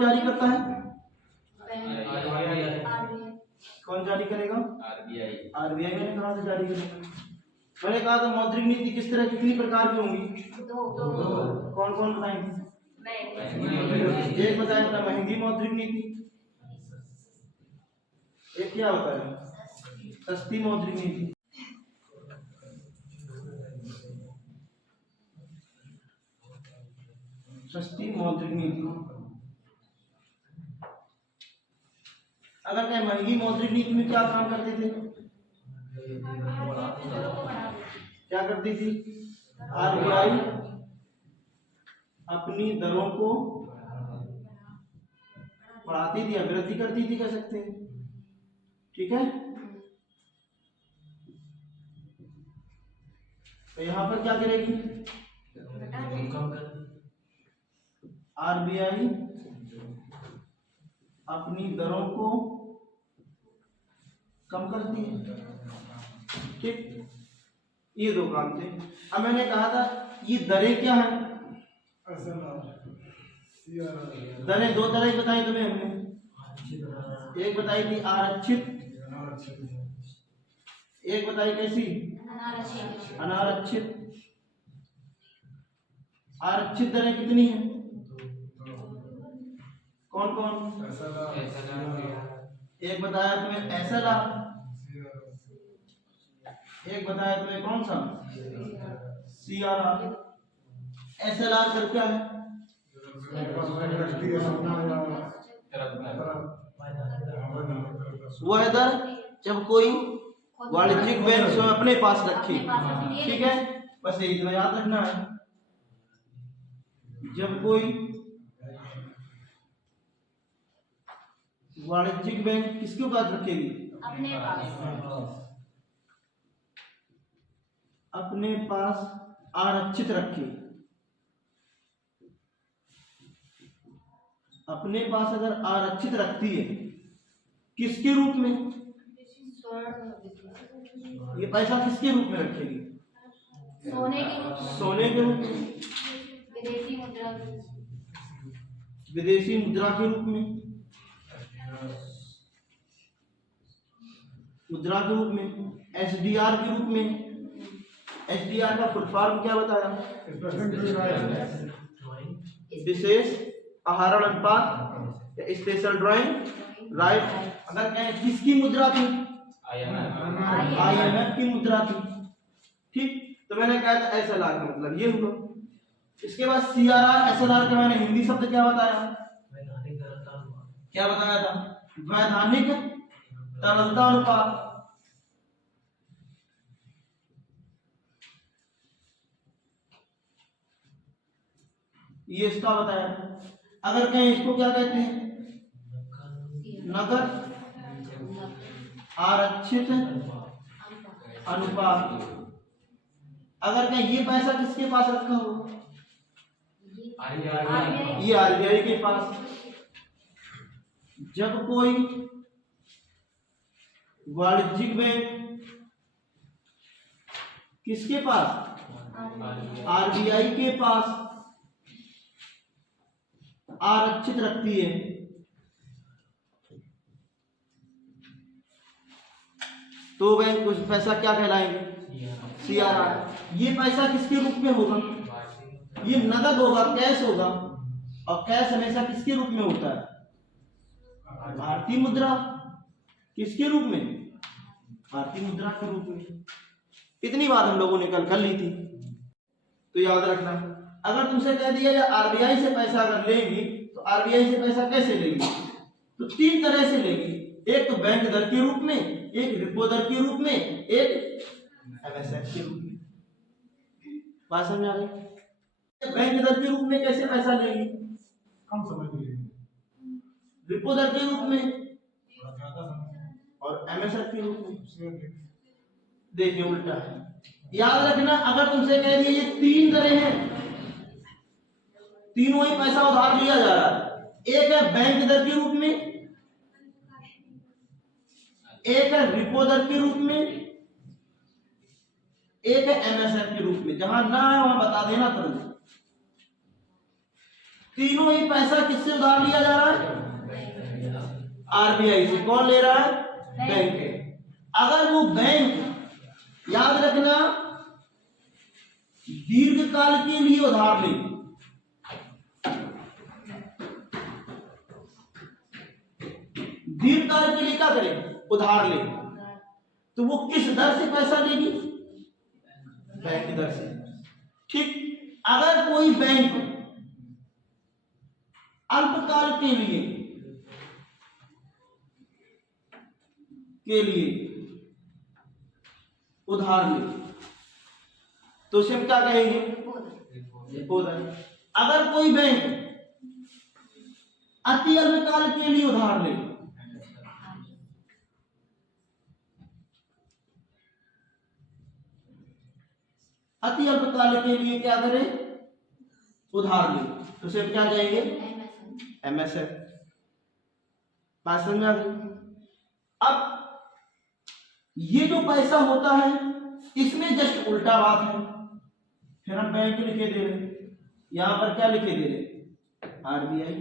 जारी करता है? कौन जारी करेगा? आरबीआई। मैंने कहा था जारी करेगा। मैंने कहा था मौद्रिक नीति किस तरह कितनी प्रकार की होंगी? कौन कौन बताएंगे? एक बताया था महंगी मौद्रिक नीति, एक क्या होता है सस्ती मौद्रिक नीति। सस्ती मौद्रिक नीति अगर क्या महंगी मौद्रिक नीति में क्या काम करते थे? क्या करती थी? आरबीआई अपनी दरों को बढ़ाती थी या वृद्धि करती थी, कह सकते हैं। ठीक है, तो यहां पर क्या करेगी? आरबीआई अपनी दरों को कम करती है। ठीक, ये दो काम थे। अब मैंने कहा था ये दरें क्या है? दरें दो तरह की बताई तुम्हें हमने। एक बताई थी आरक्षित, एक बताई कैसी? अनारक्षित। आरक्षित दरें कितनी है? कौन कौन? एक बताया तुम्हें एसएलआर, एक बताया तुम्हें कौन सा? सीआरआर। एसएलआर कर क्या है? वह दर जब कोई वाणिज्यिक बैंक स्वयं अपने पास रखे। ठीक है, बस इतना याद रखना है। जब कोई वाणिज्यिक बैंक किसके पास रखेगी? अपने पास आरक्षित रखे। अपने पास अगर आरक्षित रखती है, किसके रूप में? ये पैसा किसके रूप में रखेगी? सोने के रूप में, विदेशी मुद्रा के रूप में, मुद्रा के रूप में, एसडीआर के रूप में। एसडीआर का फुल फॉर्म क्या बताया? विशेष आहरण अनुपात, स्पेशल ड्राइंग राइट। अगर कहें किसकी मुद्रा थी? आईएमएफ की मुद्रा थी। ठीक, तो मैंने कहा था एसएलआर का मतलब ये हुआ। इसके बाद सीआरआर एसएलआर का मैंने हिंदी शब्द क्या बताया? क्या बताया था? वैधानिक तरलता अनुपात। ये इसका बताया था। अगर कहें इसको क्या कहते हैं? नकद आरक्षित अनुपात। अगर कहें ये पैसा किसके पास रखा हो? ये आरबीआई के पास। जब कोई वाणिज्यिक बैंक किसके पास? आरबीआई के पास आरक्षित रखती है, तो बैंक कुछ पैसा क्या कहलाएंगे? सीआरआर। ये पैसा किसके रूप में होगा? ये नगद होगा, कैश होगा। और कैश हमेशा किसके रूप में होता है? भारतीय मुद्रा। किसके रूप में? भारतीय मुद्रा के रूप में। कितनी बार हम लोगों ने कल कर ली थी, तो याद रखना। अगर तुमसे कह दिया जाए आरबीआई से पैसा अगर लेंगी, तो आरबीआई से पैसा कैसे लेंगी? तो तीन तरह से लेंगी। एक तो बैंक दर के रूप में, एक रिपो दर के रूप में, एक एमएसएफ के रूप में। बात समझ आ गई? बैंक दर के रूप में कैसे पैसा लेंगी? कम समय के लिए। रिपो दर के रूप में और एमएसएफ के रूप में। देखिए उल्टा है। याद रखना, अगर तुमसे कह दिया ये तीन दरें हैं, तीनों ही पैसा उधार लिया जा रहा है। एक है बैंक दर के रूप में, एक है रिपो दर के रूप में, एक है एमएसएफ के रूप में। जहां ना है वहां बता देना तुरंत। तीनों ही पैसा किससे उधार लिया जा रहा है? आरबीआई से। कौन ले रहा है? बैंक। अगर वो बैंक, याद रखना, दीर्घ काल के लिए उधार ले, दीर्घ काल के लिए क्या करे? उधार ले, तो वो किस दर से पैसा लेगी? बैंक दर से। ठीक। अगर कोई बैंक अल्पकाल के लिए उधार ले, तो उसे हम क्या कहेंगे? रेपो दर। अगर कोई बैंक अति अल्पकाल के लिए उधार ले, अति अल्पकाल के लिए क्या करे? उधार ले, तो उसे क्या कहेंगे? एमएसएफ। बात समझ में आ गई? अब ये जो पैसा होता है, इसमें जस्ट उल्टा बात है। फिर हम बैंक लिखे दे रहे, यहां पर क्या लिखे दे रहे? आरबीआई।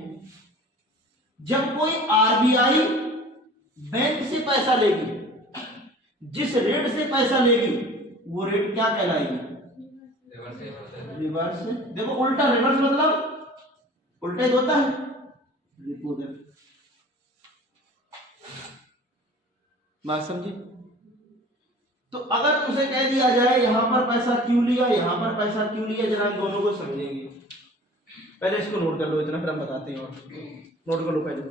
जब कोई आरबीआई बैंक से पैसा लेगी, जिस रेट से पैसा लेगी, वो रेट क्या कहलाएगी? रिवर्स। देखो उल्टा, रिवर्स मतलब उल्टा ही होता है। रेपो दर। बात समझी? तो अगर तुमसे कह दिया जाए यहां पर पैसा क्यों लिया, यहां पर पैसा क्यों लिया, जरा हम दोनों को समझेंगे। पहले इसको नोट कर लो, इतना फिर हम बताते हैं। और नोट कर लो पहले।